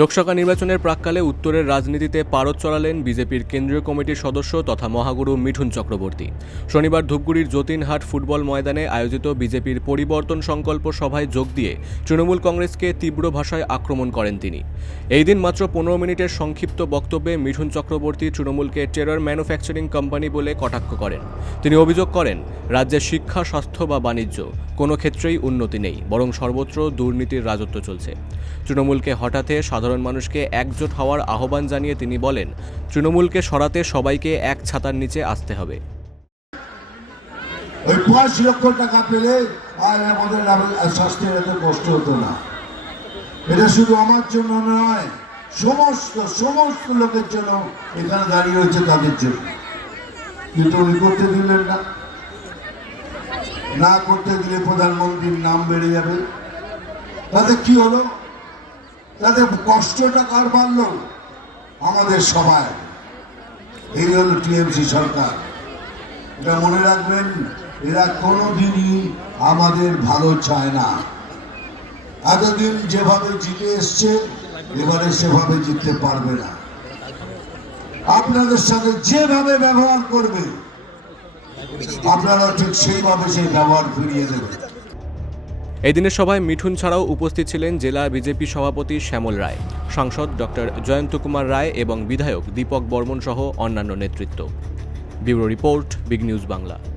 লোকসভা নির্বাচনের প্রাককালে উত্তরের রাজনীতিতে পারদ চড়ালেন বিজেপির কেন্দ্রীয় কমিটির সদস্য তথা মহাগুরু মিঠুন চক্রবর্তী। শনিবার ধূপগুড়ির যতীনহাট ফুটবল ময়দানে আয়োজিত বিজেপির পরিবর্তন সংকল্প সভায় যোগ দিয়ে তৃণমূল কংগ্রেসকে তীব্র ভাষায় আক্রমণ করেন তিনি। এই দিন মাত্র পনেরো মিনিটের সংক্ষিপ্ত বক্তব্যে মিঠুন চক্রবর্তী তৃণমূলকে টেরর ম্যানুফ্যাকচারিং কোম্পানি বলে কটাক্ষ করেন। তিনি অভিযোগ করেন, রাজ্যে শিক্ষা, স্বাস্থ্য বা বাণিজ্য কোনো ক্ষেত্রেই উন্নতি নেই, বরং সর্বত্র দুর্নীতির রাজত্ব চলছে। তৃণমূলকে হঠাৎ মানুষকে একজোট হওয়ার আহ্বান জানিয়ে তিনি বলেন, তৃণমূলকে সরাতে সবাইকে এক ছাতার নিচে আসতে হবে। ওই পাঁচ লক্ষ টাকা পেলে আমাদের স্বাস্থ্যের এত কষ্ট হতো না। এটা শুধু আমার জন্য নয়, সমস্ত সমস্ত লোকের জন্য এখানে দাঁড়িয়ে রয়েছে তাদের জন্য। কিন্তু উনি করতে দিলেন না। না করতে দিলে প্রধানমন্ত্রীর নাম বেড়ে যাবে। তাতে কি হলো? তাতে কষ্টটা কার বাড়লো? আমাদের সবাই। এই হলো টিএমসি সরকার। এটা মনে রাখবেন, এরা কোনোদিনই আমাদের ভালো চায় না। এতদিন যেভাবে জিতে এসছে, এবারে সেভাবে জিততে পারবে না। আপনাদের সাথে যেভাবে ব্যবহার করবে আপনারা ঠিক সেইভাবে সেই ব্যবহার ফিরিয়ে দেবেন। এই দিনের সভায় মিঠুন ছাড়াও উপস্থিত ছিলেন জেলা বিজেপি সভাপতি শ্যামল রায়, সাংসদ ডক্টর জয়ন্ত কুমার রায় এবং বিধায়ক দীপক বর্মন সহ অন্যান্য নেতৃত্ব। Bureau report, big news Bangla.